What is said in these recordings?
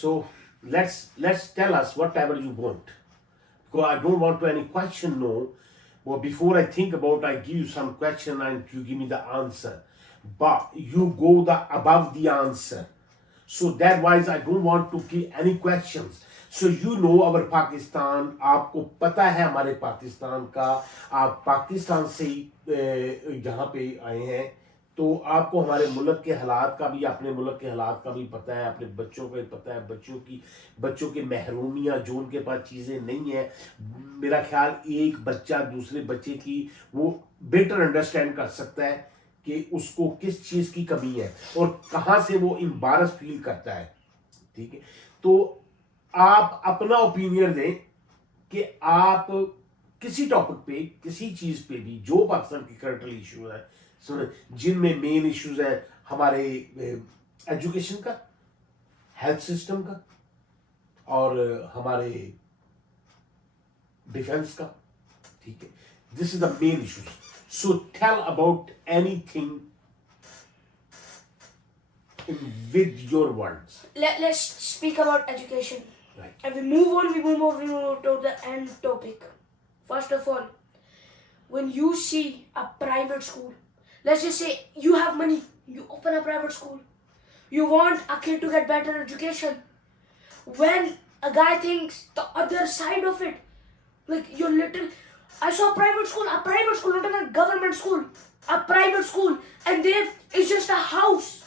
So let's tell us whatever you want. Because I don't want to any question, no. Well, before I think about, I give you some question and you give me the answer. But you go the above the answer. So that wise I don't want to give any questions. So you know our Pakistan, आपको पता है हमारे पाकिस्तान का, आप पाकिस्तान से ही यहाँ पे आए हैं, तो आपको हमारे मुल्क के हालात का भी, अपने मुल्क के हालात का भी पता है, अपने बच्चों का भी पता है, बच्चों की महरूमियाँ जो उनके पास चीज़ें नहीं है, मेरा ख्याल एक बच्चा दूसरे बच्चे की वो बेटर अंडरस्टैंड कर सकता है कि उसको किस चीज़ की कमी है और कहाँ से वो एम्बारस फील करता है। ठीक है, तो आप अपना ओपिनियन दें कि आप किसी टॉपिक पे, किसी चीज़ पे भी जो पाकिस्तान की करंटली इशू है, जिनमें मेन इश्यूज है हमारे एजुकेशन का, हेल्थ सिस्टम का और हमारे डिफेंस का। ठीक है, this is the main issues. So tell about anything with your words. Let's speak about education. Right. And we move on to the end topic. First of all, when you see a private school, let's just say you have money, you open a private school. You want a kid to get better education. When a guy thinks the other side of it, like your little, I saw a private school, not even a government school, a private school, and there is just a house.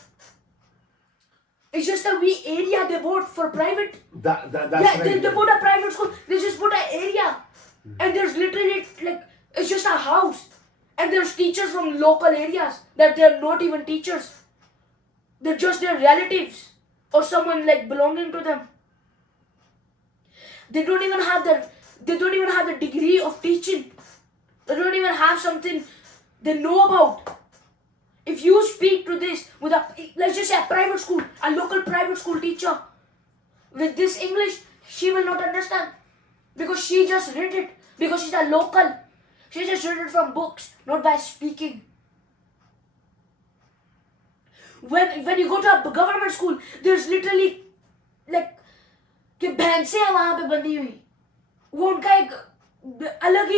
It's just a wee area they bought for private. That's yeah, right. they bought a private school. They just put an area, and there's literally like it's just a house, and there's teachers from local areas that they're not even teachers. They're just their relatives or someone like belonging to them. They don't even have the degree of teaching. They don't even have something they know about. If you speak to this with a, let's just say a private school, a local private school teacher, with this English, she will not understand. Because she just read it. Because she's a local. She just read it from books, not by speaking. When you go to a government school, there's literally like कि भैंसें हैं वहाँ पे बंधी हुई, वो उनका एक अलग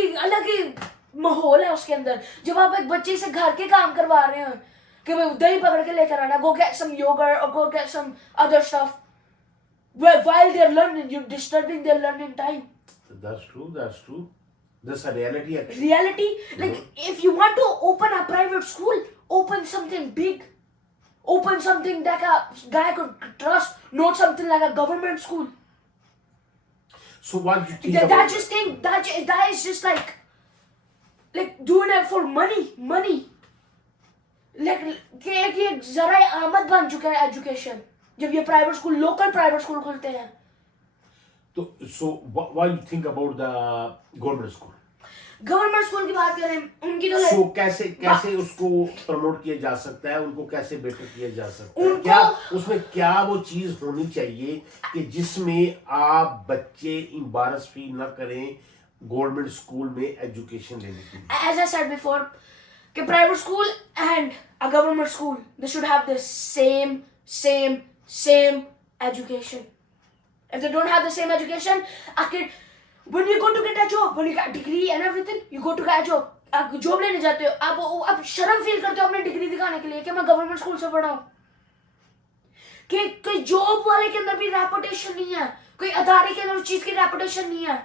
ही माहौल है उसके अंदर। जब आप एक बच्चे से घर के काम करवा रहे हैं कि भाई दही पकड़ के लेकर आना, go get some yogurt or go get some other stuff, while they're learning, you're disturbing their learning time. That's true. That's a reality actually. Reality, like if you want to open a private school, open something big, open something that a guy could trust, not something like a government school. So what do you think that is just like doing it for money. Like कि एक जरा आमद बन चुका है एजुकेशन जब ये private school, local private school खुलते हैं। तो so what do you think about the government school? Government school की बात करें, उनकी तो so कैसे उसको प्रमोट किया जा सकता है, उनको कैसे बेटर किया जा सकता है, क्या उसमें क्या वो चीज होनी चाहिए कि जिसमें आप बच्चे एम्बारस फील ना करें गवर्नमेंट स्कूल में एजुकेशन लेने के लिए? As I said before, कि private school and a government school, they should have the same education. If they don't have the same education, a kid, when you go to get a job, when you get a degree and everything, you go to get a job. आप जॉब लेने जाते हो, आप शर्म फील करते हो अपनी डिग्री दिखाने के लिए कि मैं गवर्नमेंट स्कूल से पढ़ा हूँ। कि कोई जॉब वाले के अंदर भी रेपुटेशन नहीं है, कोई अदारे के अंदर उस चीज की रेपुटेशन नहीं है।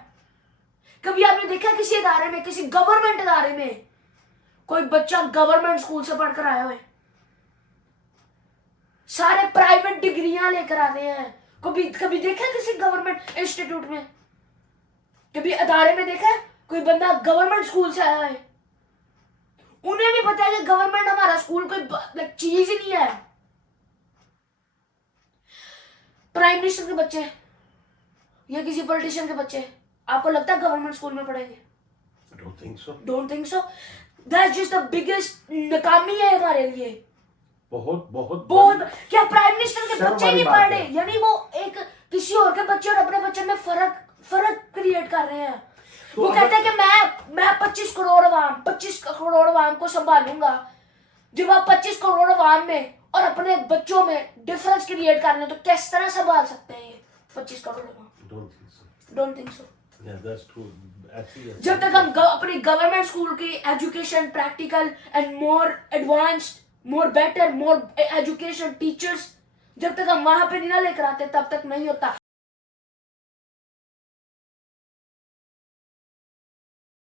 कभी आपने देखा किसी अदारे में, किसी गवर्नमेंट अदारे में कोई बच्चा गवर्नमेंट स्कूल से पढ़कर आया हुआ है? सारे प्राइवेट डिग्रियां लेकर आते हैं। कभी देखा किसी गवर्नमेंट इंस्टीट्यूट में, कभी अदारे में देखा कोई बंदा गवर्नमेंट स्कूल से आया है? उन्हें भी पता है कि गवर्नमेंट हमारा स्कूल कोई चीज ही नहीं है। प्राइम मिनिस्टर के बच्चे या किसी पॉलिटिशियन के बच्चे आपको लगता है गवर्नमेंट स्कूल में पढ़ेंगे? Don't think so. That's just the biggest नाकामी है हमारे लिए। बहुत क्या प्राइम मिनिस्टर के बच्चे नहीं पढ़ रहे, यानी वो एक किसी और के बच्चे और अपने बच्चे में फर्क क्रिएट कर रहे हैं। तो वो कहते हैं कि मैं 25 करोड़ अवाम को संभालूंगा। जब आप 25 करोड़ अवाम में और अपने बच्चों में डिफरेंस क्रिएट कर रहे हैं तो किस तरह संभाल सकते हैं ये? 25 करोड़ है वहाँ। Don't think so. Don't think so. Yeah, that's true. Actually, yes. जब तक हम अपनी गवर्नमेंट स्कूल की education practical and more advanced, more better, more education teachers, जब तक हम वहां पे नहीं ना लेकर आते तब तक नहीं होता।